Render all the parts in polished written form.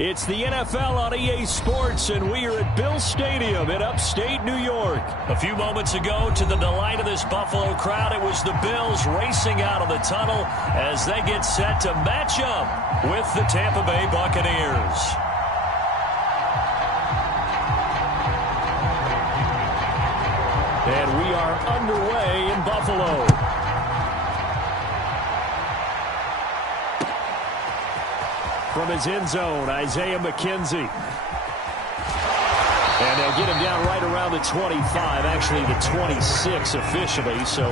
It's the NFL on EA Sports, and we are at Bill Stadium in upstate New York. A few moments ago, to the delight of this Buffalo crowd, it was the Bills racing out of the tunnel as they get set to match up with the Tampa Bay Buccaneers. And we are underway in Buffalo. From his end zone, Isaiah McKenzie. And they'll get him down right around the 25, actually the 26 officially. So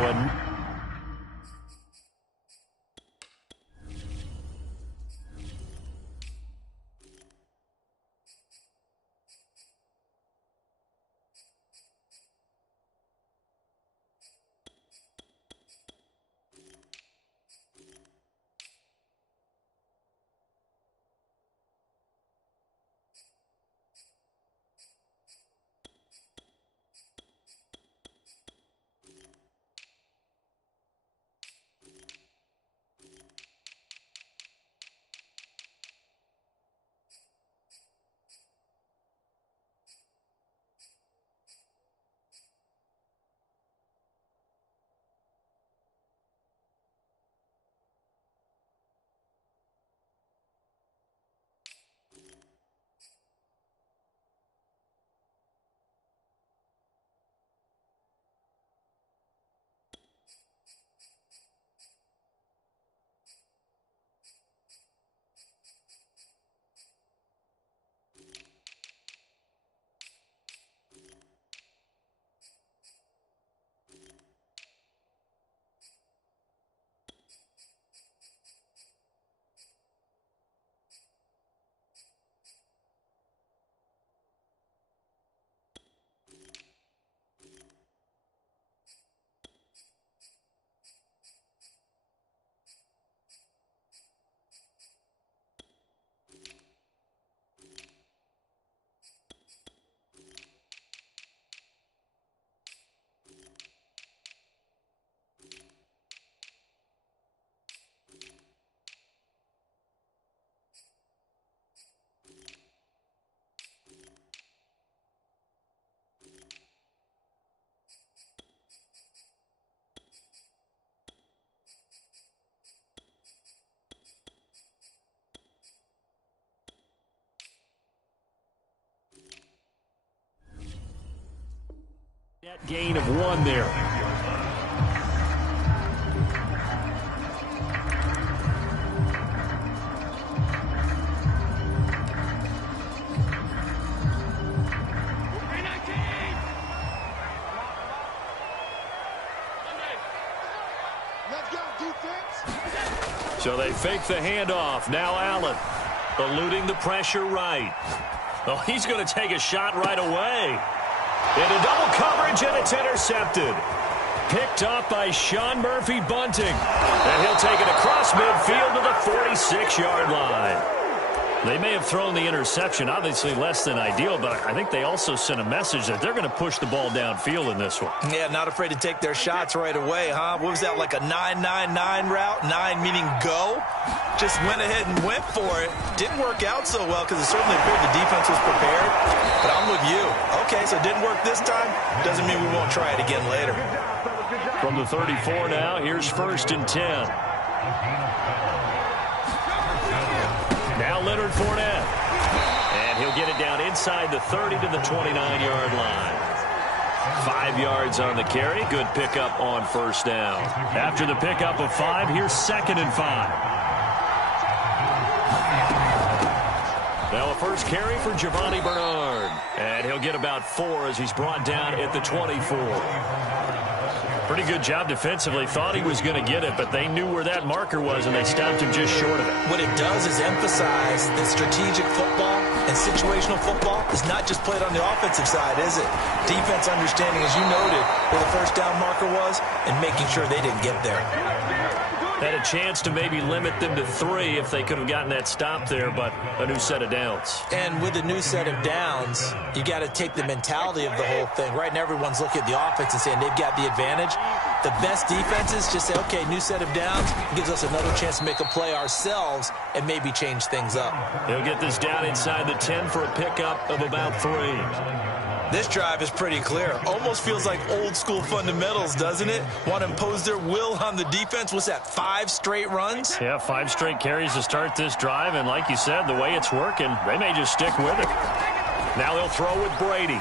net gain of 1 there. So they fake the handoff. Now Allen eluding the pressure right. Oh, he's going to take a shot right away. Into double coverage, and it's intercepted. Picked up by Sean Murphy-Bunting. And he'll take it across midfield to the 46-yard line. They may have thrown the interception, obviously less than ideal, but I think they also sent a message that they're going to push the ball downfield in this one. Yeah, not afraid to take their shots right away, huh? What was that, like a 9-9-9 route? 9 meaning go? Just went ahead and went for it. Didn't work out so well because it certainly appeared the defense was prepared. But I'm with you. Okay, so it didn't work this time. Doesn't mean we won't try it again later. From the 34 now, here's 1st and 10. Now Leonard Fournette. And he'll get it down inside the 30 to the 29-yard line. 5 yards on the carry. Good pickup on 1st down. After the pickup of 5, here's 2nd and 5. Now a first carry for Giovanni Bernard. And he'll get about 4 as he's brought down at the 24. Pretty good job defensively. Thought he was going to get it, but they knew where that marker was, and they stopped him just short of it. What it does is emphasize that strategic football and situational football is not just played on the offensive side, is it? Defense understanding, as you noted, where the 1st down marker was and making sure they didn't get there. Had a chance to maybe limit them to 3 if they could have gotten that stop there, but a new set of downs. And with a new set of downs, you got to take the mentality of the whole thing. Right now, everyone's looking at the offense and saying they've got the advantage. The best defenses just say, okay, new set of downs. It gives us another chance to make a play ourselves and maybe change things up. He'll get this down inside the 10 for a pickup of about 3. This drive is pretty clear. Almost feels like old school fundamentals, doesn't it? Want to impose their will on the defense. What's that, 5 straight runs? Yeah, 5 straight carries to start this drive. And like you said, the way it's working, they may just stick with it. Now they'll throw with Brady.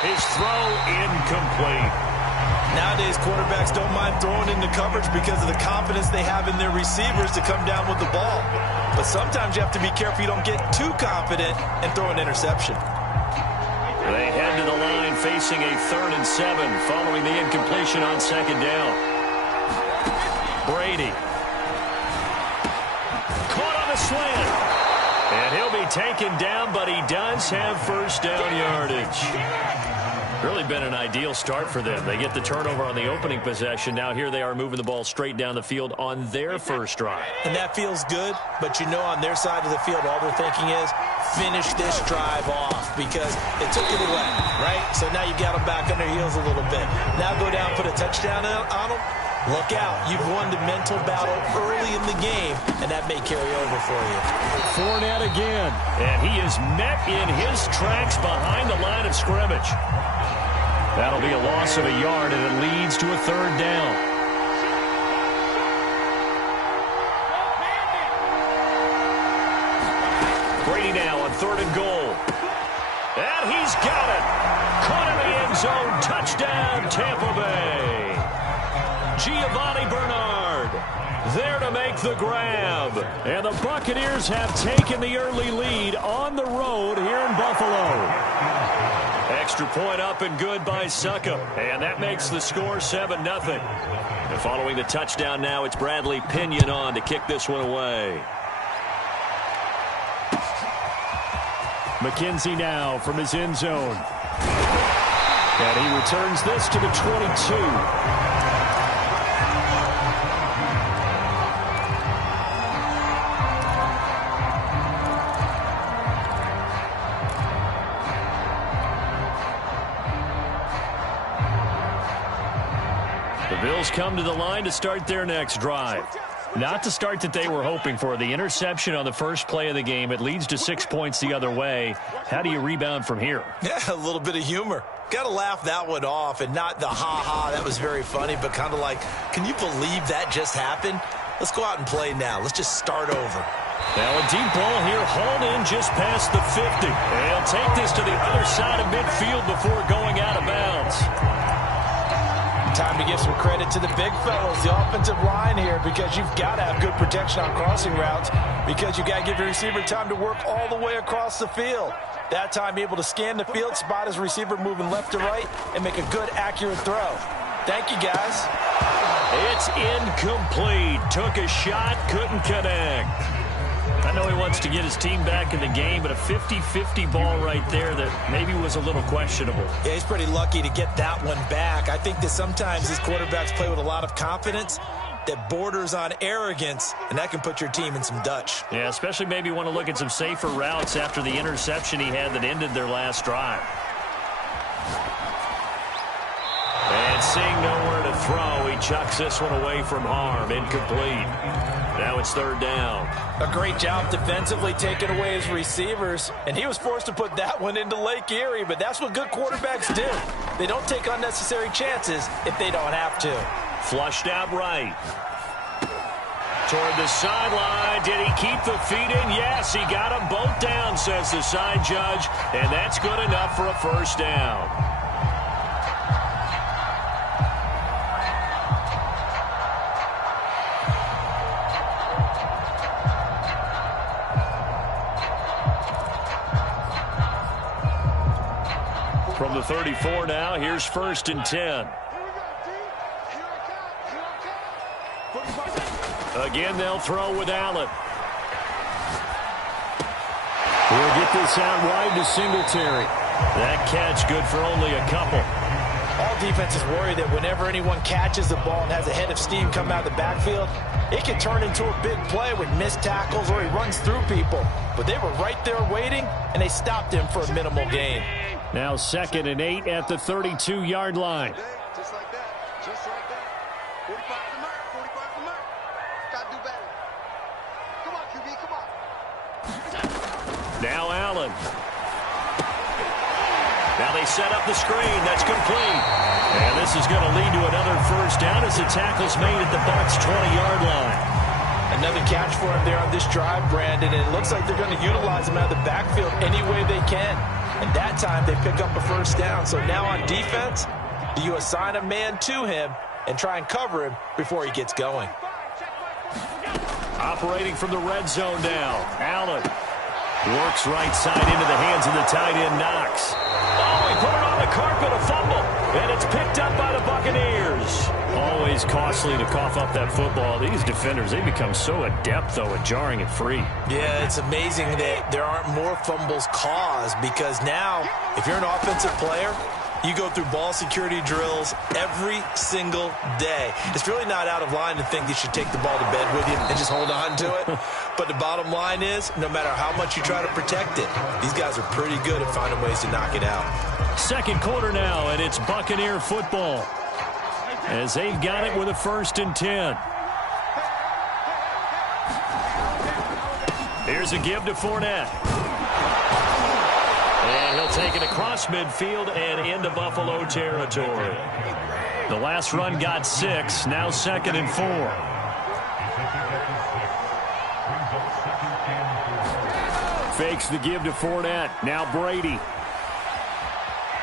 His throw incomplete. Nowadays, quarterbacks don't mind throwing into coverage because of the confidence they have in their receivers to come down with the ball. But sometimes you have to be careful you don't get too confident and throw an interception. They head to the line facing a 3rd and 7 following the incompletion on 2nd down. Brady. Caught on the slant. And he'll be taken down, but he does have 1st down yardage. Really been an ideal start for them. They get the turnover on the opening possession. Now here they are moving the ball straight down the field on their first drive. And that feels good, but you know on their side of the field all they're thinking is finish this drive off because they took it away, right? So now you got them back on their heels a little bit. Now go down, put a touchdown on them. Look out. You've won the mental battle early in the game, and that may carry over for you. Fournette again. And he is met in his tracks behind the line of scrimmage. That'll be a loss of a yard, and it leads to a 3rd down. Brady now on 3rd and goal. And he's got it. Caught in the end zone. Touchdown, Tampa Bay. Giovanni Bernard there to make the grab. And the Buccaneers have taken the early lead on the road here in Buffalo. Extra point up and good by Succop. And that makes the score 7-0. And following the touchdown now, it's Bradley Pinion on to kick this one away. McKenzie now from his end zone. And he returns this to the 22. Bills come to the line to start their next drive. Not the start that they were hoping for. The interception on the first play of the game. It leads to 6 points the other way. How do you rebound from here? Yeah, a little bit of humor. Got to laugh that one off and not the ha-ha. That was very funny, but kind of like, can you believe that just happened? Let's go out and play now. Let's just start over. Now a deep ball here, hauled in just past the 50. And he'll take this to the other side of midfield before going out of bounds. Time to give some credit to the big fellows, the offensive line here, because you've got to have good protection on crossing routes because you've got to give your receiver time to work all the way across the field. That time, able to scan the field, spot his receiver moving left to right, and make a good, accurate throw. Thank you, guys. It's incomplete. Took a shot, couldn't connect. I know he wants to get his team back in the game, but a 50-50 ball right there that maybe was a little questionable. Yeah, he's pretty lucky to get that one back. I think that sometimes these quarterbacks play with a lot of confidence that borders on arrogance, and that can put your team in some Dutch. Yeah, especially maybe want to look at some safer routes after the interception he had that ended their last drive. And seeing nowhere to throw, he chucks this one away from harm. Incomplete. Now it's 3rd down. A great job defensively taking away his receivers, and he was forced to put that one into Lake Erie, but that's what good quarterbacks do. They don't take unnecessary chances if they don't have to. Flushed out right. Toward the sideline. Did he keep the feet in? Yes, he got them both down, says the side judge, and that's good enough for a 1st down. From the 34 now, here's 1st and 10. Again, they'll throw with Allen. He'll get this out wide to Singletary. That catch good for only a couple. All defenses worry that whenever anyone catches the ball and has a head of steam come out of the backfield, it can turn into a big play with missed tackles or he runs through people. But they were right there waiting, and they stopped him for a minimal gain. Now 2nd and 8 at the 32-yard line. Just like that. 45 for Mark. 45 for Mark. Got to do better. Come on, QB. Come on. Now Allen. Now they set up the screen. That's complete. And this is going to lead to another first down as the tackle's made at the Bucs' 20-yard line. Another catch for him there on this drive, Brandon, and it looks like they're going to utilize him out of the backfield any way they can. And that time they pick up a first down. So now on defense, do you assign a man to him and try and cover him before he gets going? Operating from the red zone now. Allen works right side into the hands of the tight end, Knox. Oh, he put it on the carpet, a fumble, and it's picked up by the Buccaneers. Always costly to cough up that football. These defenders, they become so adept, though, at jarring it free. Yeah, it's amazing that there aren't more fumbles caused because now, if you're an offensive player, you go through ball security drills every single day. It's really not out of line to think you should take the ball to bed with you and just hold on to it. But the bottom line is, no matter how much you try to protect it, these guys are pretty good at finding ways to knock it out. Second quarter now, and it's Buccaneer football as they've got it with a 1st and 10. Here's a give to Fournette. And he'll take it across midfield and into Buffalo territory. The last run got 6, now 2nd and 4. Fakes the give to Fournette. Now Brady.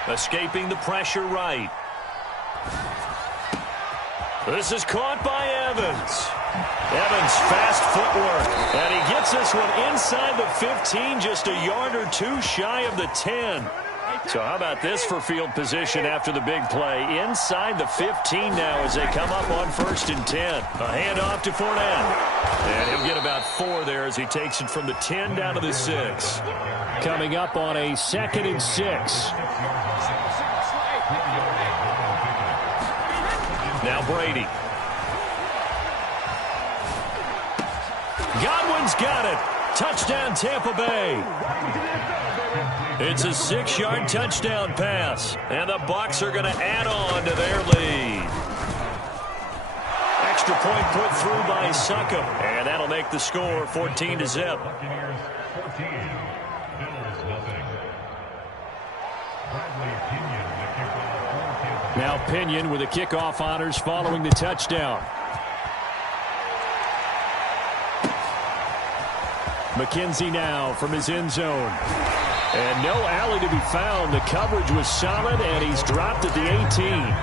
Escaping the pressure right. This is caught by Evans. Evans, fast footwork. And he gets this one inside the 15, just a yard or two shy of the 10. So how about this for field position after the big play? Inside the 15 now as they come up on 1st and 10. A handoff to Fournette. And he'll get about 4 there as he takes it from the 10 down to the 6. Coming up on a 2nd and 6. Now Brady. Godwin's got it. Touchdown, Tampa Bay. It's a 6-yard touchdown pass, and the Bucs are going to add on to their lead. Extra point put through by Succop, and that'll make the score 14-0. Now Pinion with the kickoff honors following the touchdown. McKenzie now from his end zone. And no alley to be found. The coverage was solid, and he's dropped at the 18.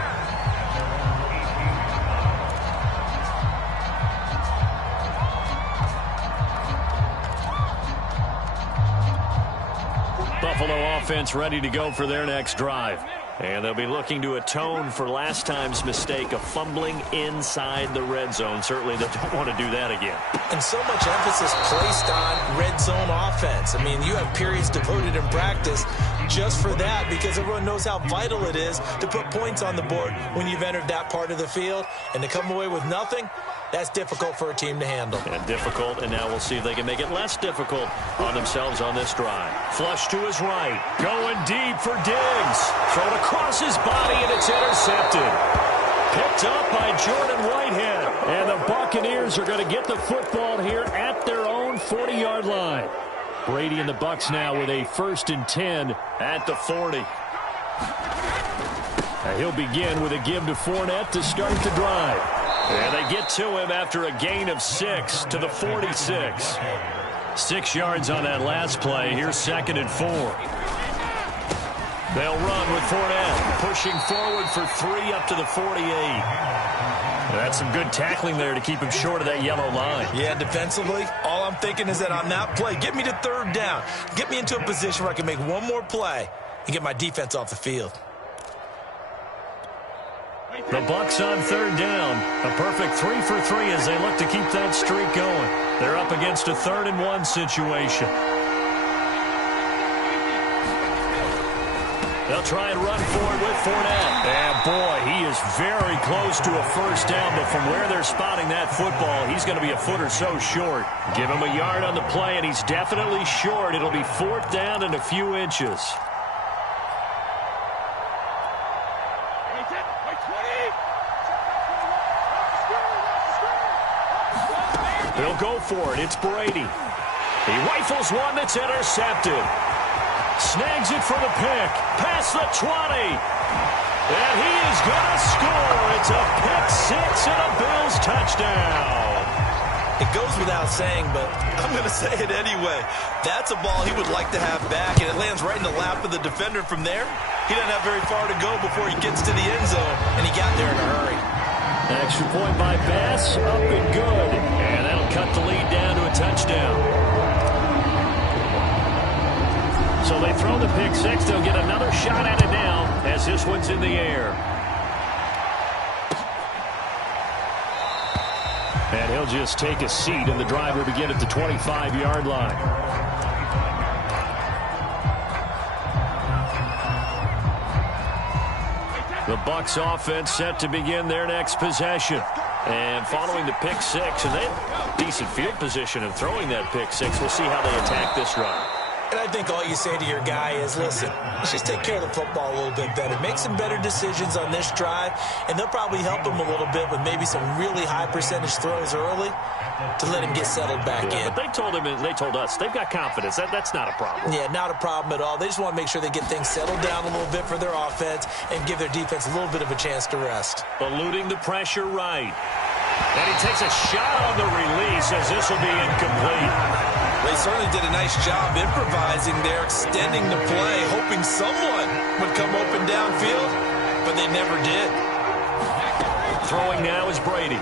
Buffalo offense ready to go for their next drive. And they'll be looking to atone for last time's mistake of fumbling inside the red zone. Certainly they don't want to do that again. And so much emphasis placed on red zone offense. I mean, you have periods devoted in practice just for that because everyone knows how vital it is to put points on the board when you've entered that part of the field. And to come away with nothing, that's difficult for a team to handle. And difficult, and now we'll see if they can make it less difficult on themselves on this drive. Flush to his right. Going deep for Diggs. Thrown across his body, and it's intercepted. Picked up by Jordan Whitehead. And the Buccaneers are going to get the football here at their own 40-yard line. Brady and the Bucs now with a 1st and 10 at the 40. Now he'll begin with a give to Fournette to start the drive. And they get to him after a gain of 6 to the 46. 6 yards on that last play. Here's 2nd and 4. They'll run with Fournette, pushing forward for 3 up to the 48. That's some good tackling there to keep him short of that yellow line. Yeah, defensively, all I'm thinking is that on that play, get me to 3rd down. Get me into a position where I can make one more play and get my defense off the field. The Bucs on 3rd down. A perfect 3 for 3 as they look to keep that streak going. They're up against a 3rd and 1 situation. They'll try and run forward with Fournette. And boy, he is very close to a first down, but from where they're spotting that football, he's going to be a foot or so short. Give him a yard on the play, and he's definitely short. It'll be 4th down and a few inches. They'll go for it. It's Brady. He rifles one that's intercepted. Snags it for the pick. Past the 20. And he is going to score. It's a pick six and a Bills touchdown. It goes without saying, but I'm going to say it anyway. That's a ball he would like to have back, and it lands right in the lap of the defender from there. He doesn't have very far to go before he gets to the end zone, and he got there in a hurry. Extra point by Bass, up and good. And that'll cut the lead down to a touchdown. So they throw the pick six. They'll get another shot at it now as this one's in the air. And he'll just take a seat, and the drive will begin at the 25-yard line. The Bucs offense set to begin their next possession. And following the pick six, and they have decent field position in throwing that pick six. We'll see how they attack this drive. And I think all you say to your guy is, listen, let's just take care of the football a little bit better. Make some better decisions on this drive, and they'll probably help him a little bit with maybe some really high percentage throws early to let him get settled back in. But they told him, and they told us, they've got confidence. That's not a problem. Yeah, not a problem at all. They just want to make sure they get things settled down a little bit for their offense and give their defense a little bit of a chance to rest. Eluding the pressure right. And he takes a shot on the release as this will be incomplete. They certainly did a nice job improvising there, extending the play, hoping someone would come open downfield, but they never did. Throwing now is Brady.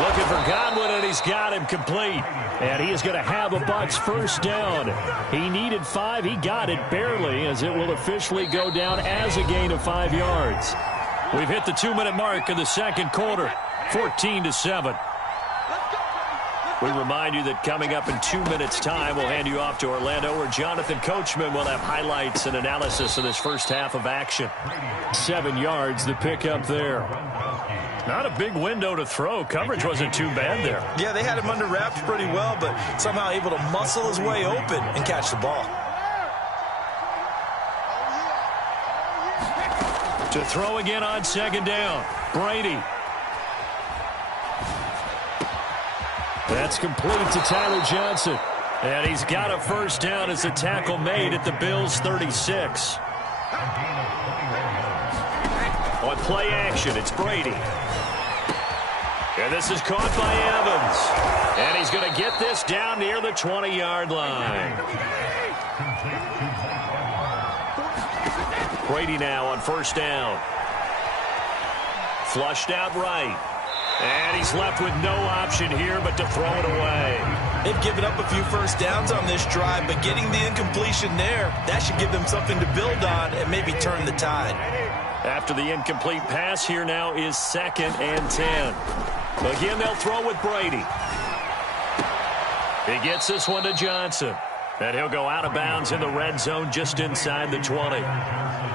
Looking for Godwin, and he's got him complete. And he is going to have a Bucs first down. He needed 5. He got it barely, as it will officially go down as a gain of 5 yards. We've hit the 2-minute mark in the second quarter, 14-7. We remind you that coming up in 2 minutes' time, we'll hand you off to Orlando, where Jonathan Coachman will have highlights and analysis of this first half of action. 7 yards, the pickup there. Not a big window to throw. Coverage wasn't too bad there. Yeah, they had him under wraps pretty well, but somehow able to muscle his way open and catch the ball. To throw again on second down, Brady. That's complete to Tyler Johnson. And he's got a first down as the tackle made at the Bills' 36. On play action, it's Brady. And this is caught by Evans. And he's going to get this down near the 20-yard line. Brady now on first down. Flushed out right. And he's left with no option here but to throw it away. They've given up a few first downs on this drive, but getting the incompletion there, that should give them something to build on and maybe turn the tide. After the incomplete pass, here now is 2nd and 10. Again, they'll throw with Brady. He gets this one to Johnson. And he'll go out of bounds in the red zone just inside the 20.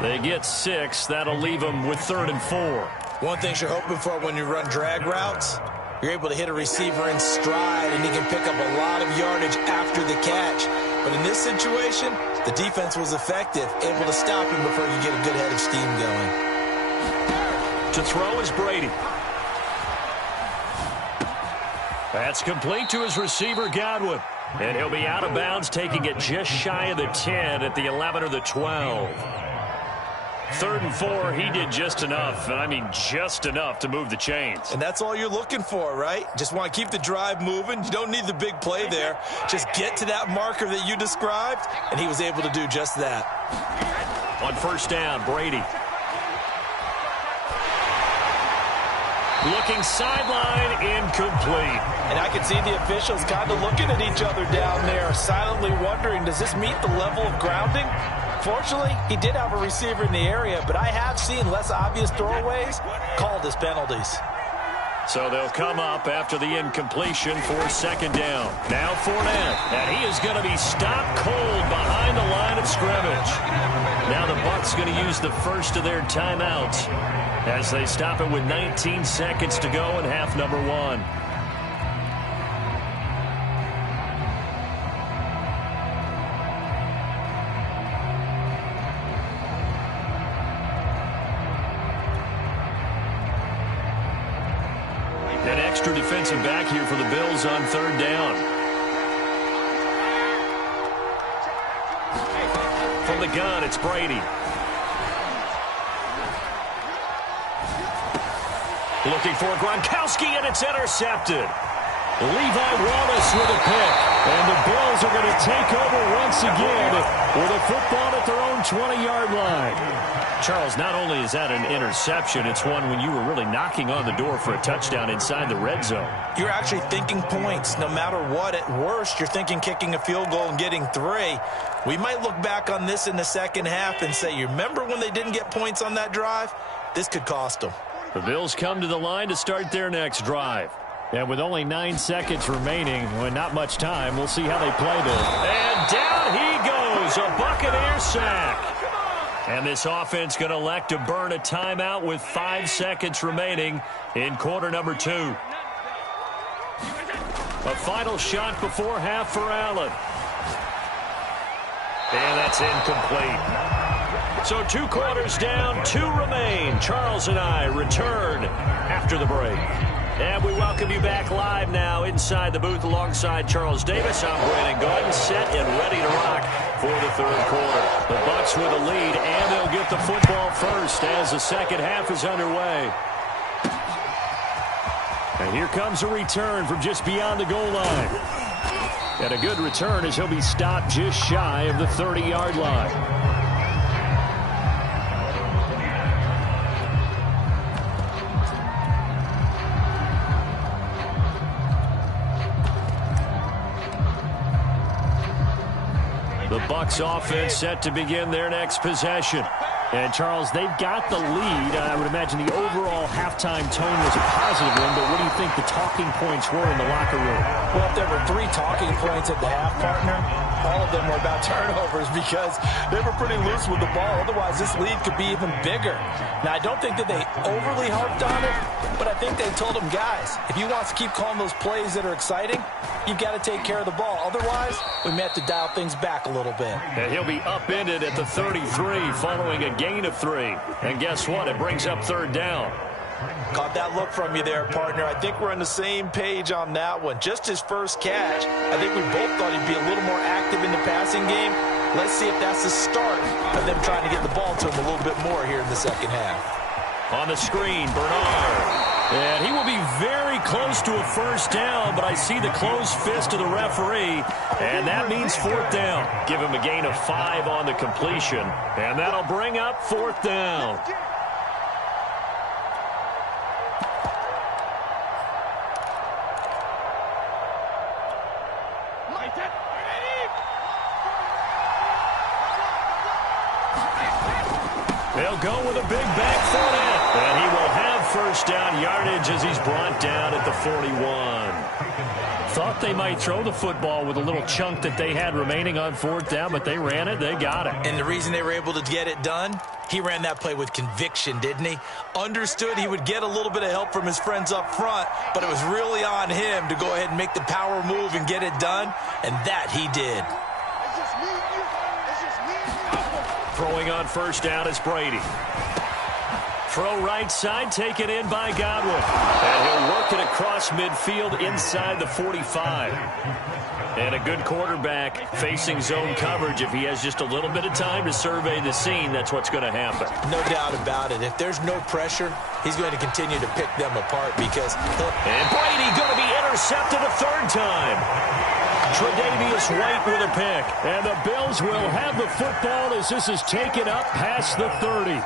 They get 6. That'll leave them with 3rd and 4. One thing you're hoping for when you run drag routes, you're able to hit a receiver in stride, and he can pick up a lot of yardage after the catch. But in this situation, the defense was effective, able to stop him before he could get a good head of steam going. To throw is Brady. That's complete to his receiver, Godwin. And he'll be out of bounds, taking it just shy of the 10 at the 11 or the 12. 3rd and 4, he did just enough, and I mean just enough to move the chains. And that's all you're looking for, right? Just want to keep the drive moving. You don't need the big play there. Just get to that marker that you described, and he was able to do just that. On first down, Brady. Looking sideline, incomplete. And I can see the officials kind of looking at each other down there, silently wondering, does this meet the level of grounding? Fortunately, he did have a receiver in the area, but I have seen less obvious throwaways called as penalties. So they'll come up after the incompletion for 2nd down. Now Fournette, and he is going to be stopped cold behind the line of scrimmage. Now the Bucs going to use the first of their timeouts as they stop it with 19 seconds to go in half number 1. An extra defensive back here for the Bills on third down. From the gun, it's Brady. Looking for Gronkowski, and it's intercepted. Levi Wallace with a pick. And the Bills are going to take over once again with a football at their own 20-yard line. Charles, not only is that an interception, it's one when you were really knocking on the door for a touchdown inside the red zone. You're actually thinking points. No matter what, at worst, you're thinking kicking a field goal and getting 3. We might look back on this in the second half and say, you remember when they didn't get points on that drive? This could cost them. The Bills come to the line to start their next drive. And with only 9 seconds remaining, when not much time, we'll see how they play this. And down he goes, a Buccaneer sack. And this offense going to elect to burn a timeout with 5 seconds remaining in quarter number 2. A final shot before half for Allen. And that's incomplete. So 2 quarters down, 2 remain. Charles and I return after the break. And we welcome you back live now inside the booth alongside Charles Davis. I'm Brandon Gordon, set and ready to rock for the third quarter. The Bucs with a lead, and they'll get the football first as the second half is underway. And here comes a return from just beyond the goal line. And a good return as he'll be stopped just shy of the 30-yard line. The Bucs offense set to begin their next possession. And, Charles, they've got the lead. I would imagine the overall halftime tone was a positive one, but what do you think the talking points were in the locker room? Well, if there were 3 talking points at the half, partner, all of them were about turnovers because they were pretty loose with the ball. Otherwise, this lead could be even bigger. Now, I don't think that they overly harped on it, but I think they told them, guys, if you want to keep calling those plays that are exciting, you've got to take care of the ball. Otherwise, we may have to dial things back a little bit. And he'll be upended at the 33 following a gain of 3. And guess what? It brings up third down. Caught that look from you there, partner. I think we're on the same page on that one. Just his first catch, I think we both thought he'd be a little more active in the passing game. Let's see if that's the start of them trying to get the ball to him a little bit more here in the second half. On the screen, Bernard. And he will be very close to a first down, but I see the closed fist of the referee, and that means fourth down. Give him a gain of 5 on the completion, and that'll bring up fourth down. They'll go with a big back foot in, and he will have first down yardage as he's brought down at the 41. Thought they might throw the football with a little chunk that they had remaining on fourth down, but they ran it, they got it. And the reason they were able to get it done, he ran that play with conviction, didn't he? Understood he would get a little bit of help from his friends up front, but it was really on him to go ahead and make the power move and get it done, and that he did. Throwing on first down is Brady. Throw right side, taken in by Godwin. And he'll work it across midfield inside the 45. And a good quarterback facing zone coverage. If he has just a little bit of time to survey the scene, that's what's going to happen. No doubt about it. If there's no pressure, he's going to continue to pick them apart because... And Brady going to be intercepted a third time. Tre'Davious White with a pick. And the Bills will have the football as this is taken up past the 30.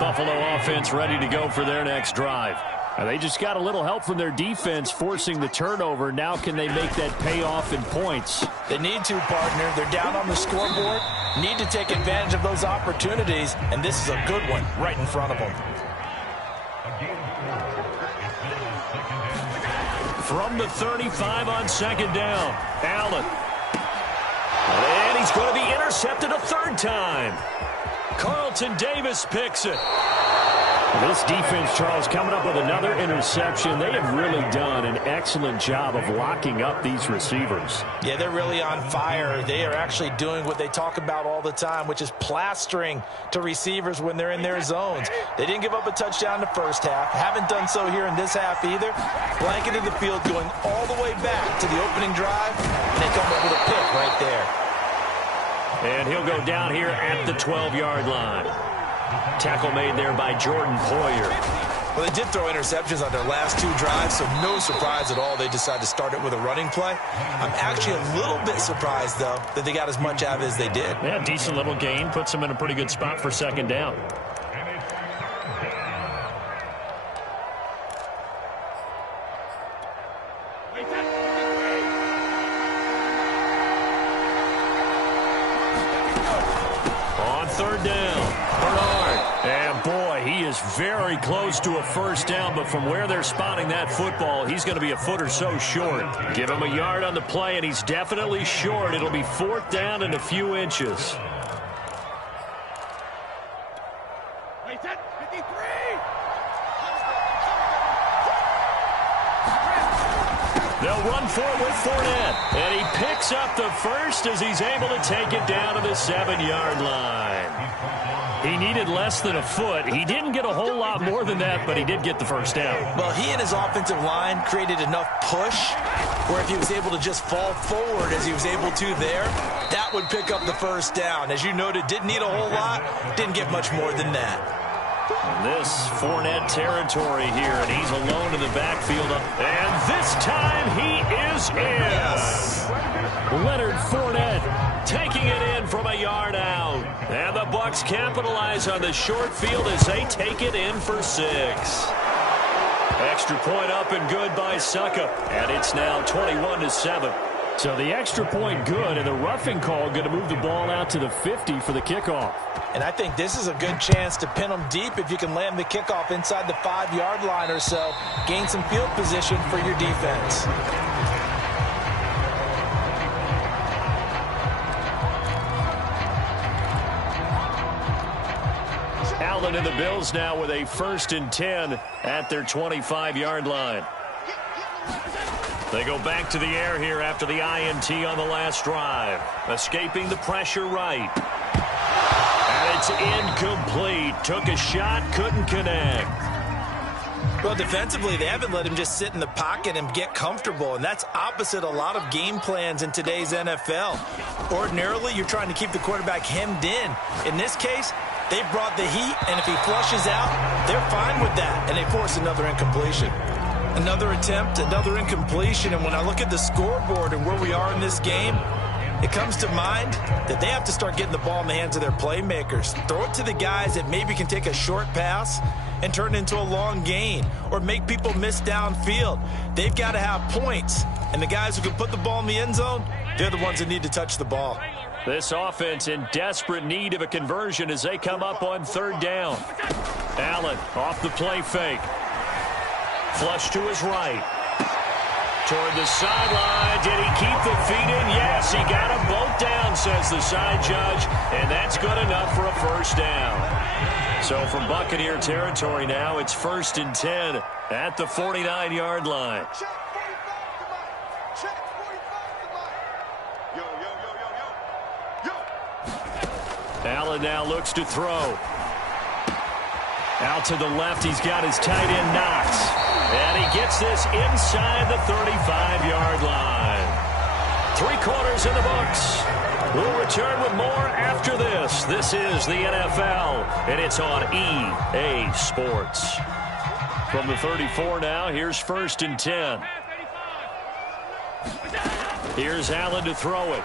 Buffalo offense ready to go for their next drive. And they just got a little help from their defense forcing the turnover. Now can they make that pay off in points? They need to, partner. They're down on the scoreboard. Need to take advantage of those opportunities. And this is a good one right in front of them. From the 35 on second down, Allen. And he's going to be intercepted a third time. Carlton Davis picks it. This defense, Charles, coming up with another interception. They have really done an excellent job of locking up these receivers. Yeah, they're really on fire. They are actually doing what they talk about all the time, which is plastering to receivers when they're in their zones. They didn't give up a touchdown in the first half. Haven't done so here in this half either. Blanketed the field going all the way back to the opening drive, and they come up with a pick right there. And he'll go down here at the 12-yard line. Tackle made there by Jordan Poyer. Well, they did throw interceptions on their last two drives, so no surprise at all they decided to start it with a running play. I'm actually a little bit surprised, though, that they got as much out of it as they did. Yeah, decent little gain. Puts them in a pretty good spot for second down. On third down, Bernard. And boy, he is very close to a first down, but from where they're spotting that football, he's going to be a foot or so short. Give him a yard on the play, and he's definitely short. It'll be fourth down and a few inches. They'll run for it with Fournette, and he picks up the first as he's able to take it down to the 7-yard line. He needed less than a foot. He didn't get a whole lot more than that, but he did get the first down. Well, he and his offensive line created enough push where if he was able to just fall forward as he was able to there, that would pick up the first down. As you noted, didn't need a whole lot, didn't get much more than that. This Fournette territory here, and he's alone in the backfield. And this time he is in. Yes. Leonard Fournette taking it in from a yard out. And the Bucs capitalize on the short field as they take it in for 6. Extra point up and good by Suckup. And it's now 21-7. So the extra point good, and the roughing call going to move the ball out to the 50 for the kickoff. And I think this is a good chance to pin them deep if you can land the kickoff inside the 5-yard line or so. Gain some field position for your defense. Allen and the Bills now with a 1st and 10 at their 25-yard line. They go back to the air here after the INT on the last drive. Escaping the pressure right. And it's incomplete. Took a shot, couldn't connect. Well, defensively, they haven't let him just sit in the pocket and get comfortable, and that's opposite a lot of game plans in today's NFL. Ordinarily, you're trying to keep the quarterback hemmed in. In this case, they brought the heat, and if he flushes out, they're fine with that, and they force another incompletion. Another attempt, another incompletion, and when I look at the scoreboard and where we are in this game, it comes to mind that they have to start getting the ball in the hands of their playmakers. Throw it to the guys that maybe can take a short pass and turn it into a long gain or make people miss downfield. They've got to have points, and the guys who can put the ball in the end zone, they're the ones that need to touch the ball. This offense in desperate need of a conversion as they come up on 3rd down. Allen off the play fake. Flush to his right. Toward the sideline. Did he keep the feet in? Yes, he got them both down, says the side judge. And that's good enough for a 1st down. So from Buccaneer territory now, it's 1st and 10 at the 49-yard line. Check 45, come on. Check 45, come on. Yo, yo, yo, yo, yo. Yo. Allen now looks to throw. Out to the left, he's got his tight end Knox. And he gets this inside the 35-yard line. 3/4 in the books. We'll return with more after this. This is the NFL, and it's on EA Sports. From the 34 now, here's 1st and 10. Here's Allen to throw it.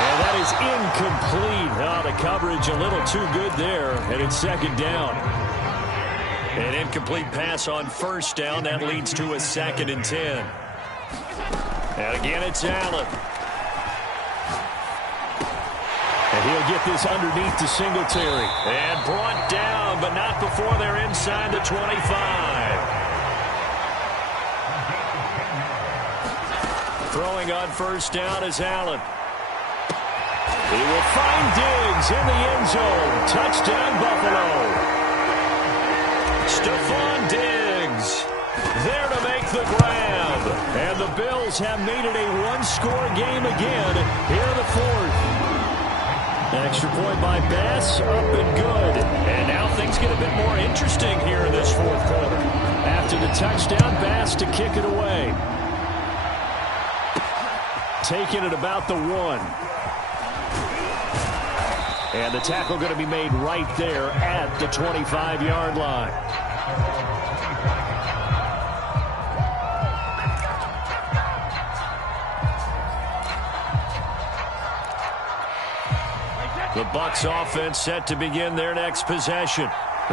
And that is incomplete. Oh, the coverage a little too good there, and it's 2nd down. An incomplete pass on 1st down. That leads to a 2nd and 10. And again, it's Allen. And he'll get this underneath to Singletary. And brought down, but not before they're inside the 25. Throwing on 1st down is Allen. He will find Diggs. Diggs in the end zone. Touchdown, Buffalo. Stephon Diggs there to make the grab. And the Bills have made it a one-score game again here in the fourth. Extra point by Bass, up and good. And now things get a bit more interesting here in this fourth quarter. After the touchdown, Bass to kick it away. Taking it about the 1. And the tackle going to be made right there at the 25-yard line. The Bucs offense set to begin their next possession.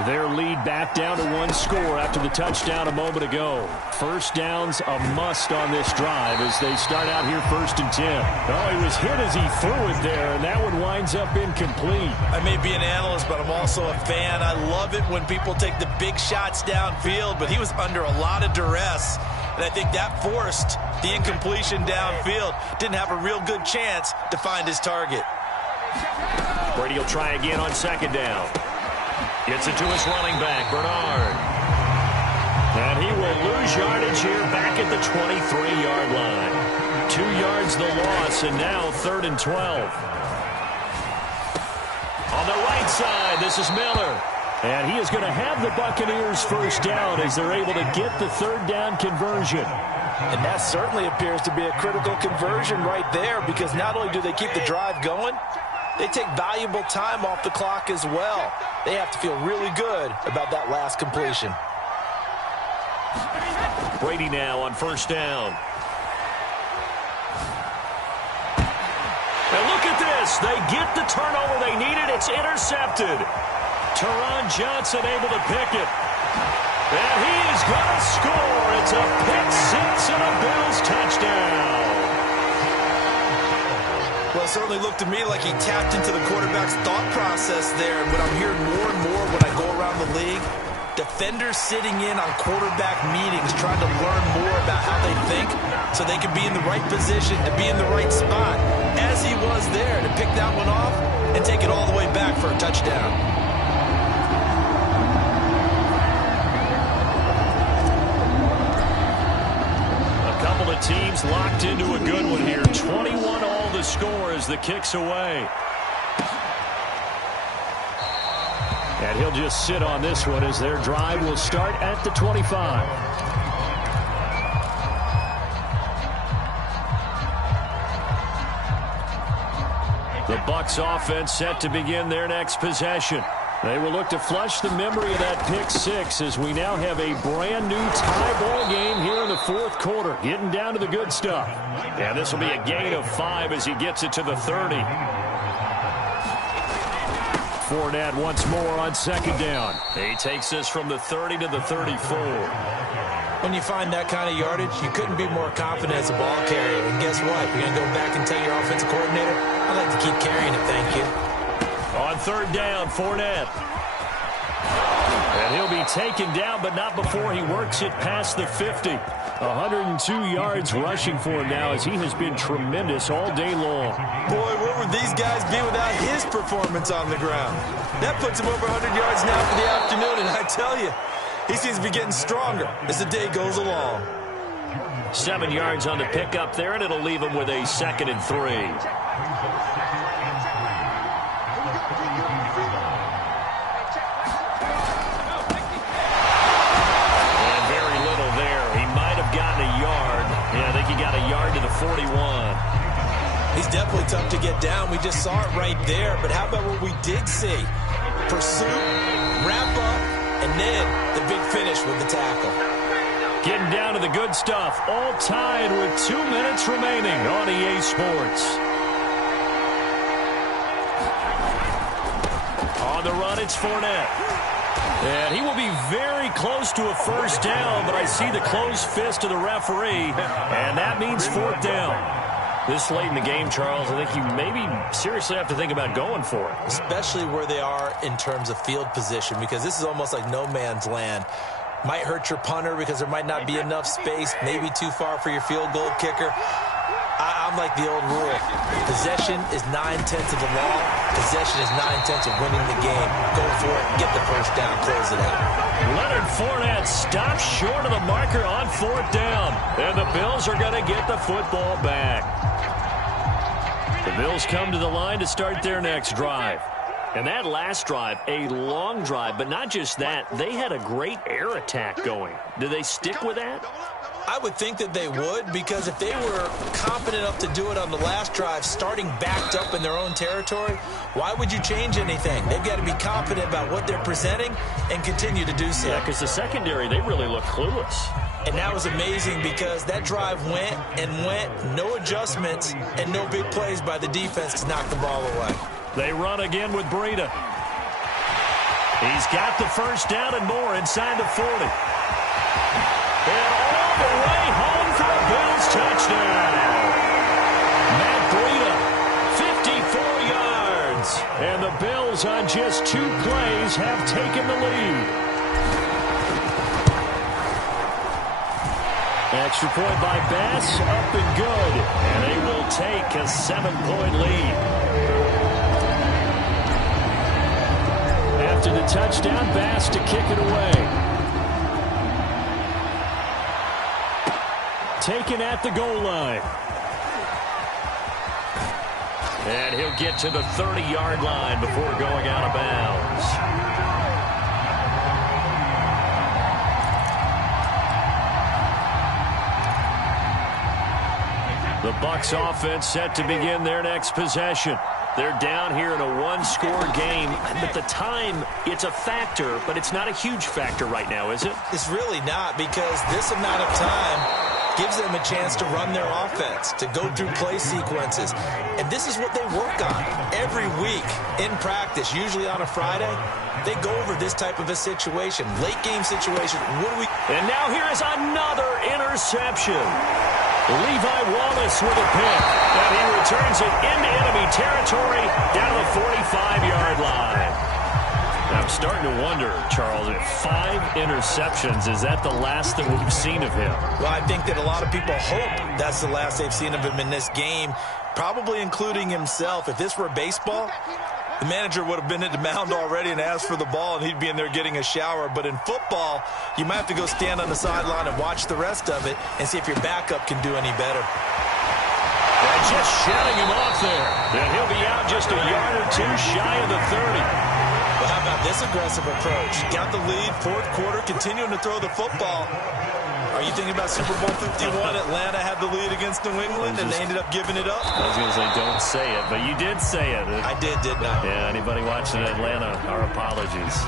Their lead back down to 1 score after the touchdown a moment ago. First down's a must on this drive as they start out here 1st and 10. Oh, he was hit as he threw it there, and that one winds up incomplete. I may be an analyst, but I'm also a fan. I love it when people take the big shots downfield, but he was under a lot of duress, and I think that forced the incompletion downfield. Didn't have a real good chance to find his target. Brady will try again on 2nd down. Gets it to his running back, Bernard. And he will lose yardage here back at the 23-yard line. 2 yards the loss, and now 3rd and 12. On the right side, this is Miller. And he is going to have the Buccaneers first down as they're able to get the 3rd down conversion. And that certainly appears to be a critical conversion right there, because not only do they keep the drive going, they take valuable time off the clock as well. They have to feel really good about that last completion. Brady now on 1st down. And look at this. They get the turnover they needed. It's intercepted. Teron Johnson able to pick it. And he is going to score. It's a pick 6 and a Bills touchdown. Well, it certainly looked to me like he tapped into the quarterback's thought process there. But I'm hearing more and more when I go around the league, defenders sitting in on quarterback meetings trying to learn more about how they think so they can be in the right position, to be in the right spot, as he was there, to pick that one off and take it all the way back for a touchdown. Teams locked into a good one here. 21 all the score as the kick's away. And he'll just sit on this one as their drive will start at the 25. The Bucs offense set to begin their next possession. They will look to flush the memory of that pick 6 as we now have a brand new tie ball game here in the 4th quarter. Getting down to the good stuff. And this will be a gain of 5 as he gets it to the 30. Fournette once more on 2nd down. He takes this from the 30 to the 34. When you find that kind of yardage, you couldn't be more confident as a ball carrier. And guess what? You're going to go back and tell your offensive coordinator, I'd like to keep carrying it, thank you. On 3rd down, Fournette. And he'll be taken down, but not before he works it past the 50. 102 yards rushing for him now as he has been tremendous all day long. Boy, where would these guys be without his performance on the ground? That puts him over 100 yards now for the afternoon, and I tell you, he seems to be getting stronger as the day goes along. 7 yards on the pickup there, and it'll leave him with a 2nd and 3. He got a yard to the 41. He's definitely tough to get down. We just saw it right there. But how about what we did see? Pursuit, wrap up, and then the big finish with the tackle. Getting down to the good stuff. All tied with 2 minutes remaining on EA Sports. On the run, it's Fournette. And he will be very close to a first down, but I see the closed fist of the referee, and that means 4th down. This late in the game, Charles, I think you maybe seriously have to think about going for it. Especially where they are in terms of field position, because this is almost like no man's land. Might hurt your punter because there might not be enough space, maybe too far for your field goal kicker. I'm like the old rule. Possession is 9/10 of the law. Possession is 9/10 of winning the game. Go for it, get the first down, close it out. Leonard Fournette stops short of the marker on 4th down. And the Bills are going to get the football back. The Bills come to the line to start their next drive. And that last drive, a long drive, but not just that. They had a great air attack going. Do they stick with that? I would think that they would, because if they were confident enough to do it on the last drive, starting backed up in their own territory, why would you change anything? They've got to be confident about what they're presenting and continue to do so. Yeah, because the secondary, they really look clueless. And that was amazing because that drive went and went, no adjustments, and no big plays by the defense to knock the ball away. They run again with Breida. He's got the first down and more inside the 40. And all the way home for a Bills touchdown. Matt Breida, 54 yards. And the Bills on just 2 plays have taken the lead. Extra point by Bass, up and good. And they will take a 7-point lead. After the touchdown, Bass to kick it away. Taken at the goal line. And he'll get to the 30-yard line before going out of bounds. The Bucs offense set to begin their next possession. They're down here in a 1-score game. At the time, it's a factor, but it's not a huge factor right now, is it? It's really not, because this amount of time gives them a chance to run their offense, to go through play sequences. And this is what they work on every week in practice, usually on a Friday. They go over this type of a situation, late game situation. And now here is another interception. Levi Wallace with a pick, and he returns it into enemy territory down to the 45-yard line. I'm starting to wonder, Charles, if 5 interceptions, is that the last that we've seen of him? Well, I think that a lot of people hope that's the last they've seen of him in this game, probably including himself. If this were baseball, the manager would have been at the mound already and asked for the ball, and he'd be in there getting a shower. But in football, you might have to go stand on the sideline and watch the rest of it and see if your backup can do any better. And just shutting him off there. And he'll be out just a yard or 2 shy of the 30. Well, how about this aggressive approach? Got the lead, 4th quarter, continuing to throw the football. Are you thinking about Super Bowl 51? Atlanta had the lead against New England, and they ended up giving it up? I was going to say, don't say it, but you did say it. I did, didn't I? Yeah, anybody watching Atlanta, our apologies.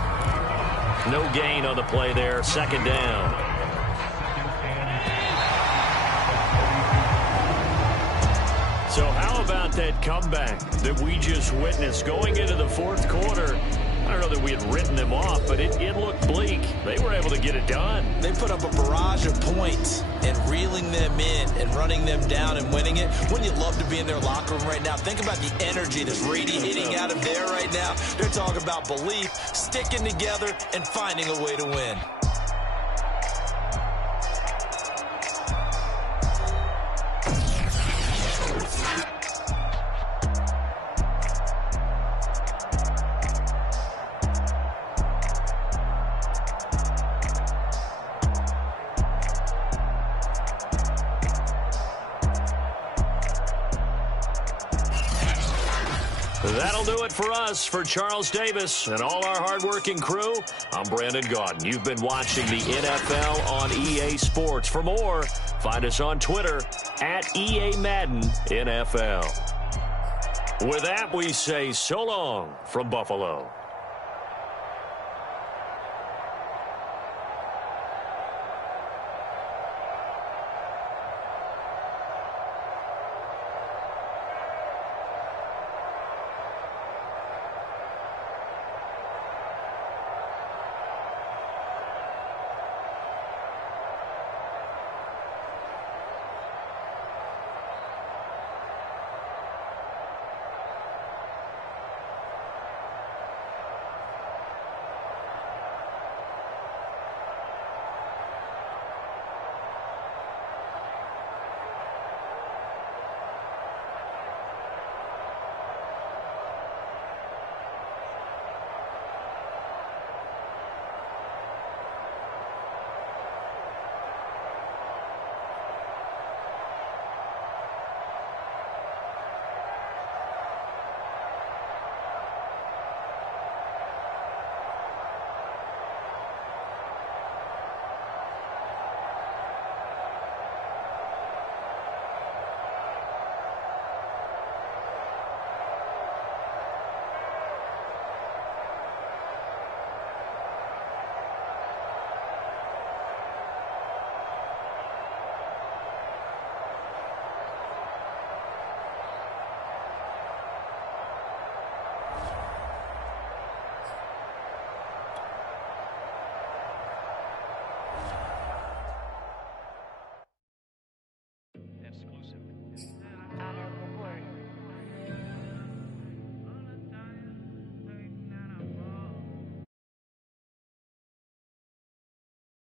No gain on the play there, 2nd down. So how about that comeback that we just witnessed going into the 4th quarter? I don't know that we had written them off, but it looked bleak. They were able to get it done. They put up a barrage of points and reeling them in and running them down and winning it. Wouldn't you love to be in their locker room right now? Think about the energy that's radiating out of there right now. They're talking about belief, sticking together, and finding a way to win. That'll do it for us. For Charles Davis and all our hardworking crew, I'm Brandon Gaudin. You've been watching the NFL on EA Sports. For more, find us on Twitter at EA Madden NFL. With that, we say so long from Buffalo.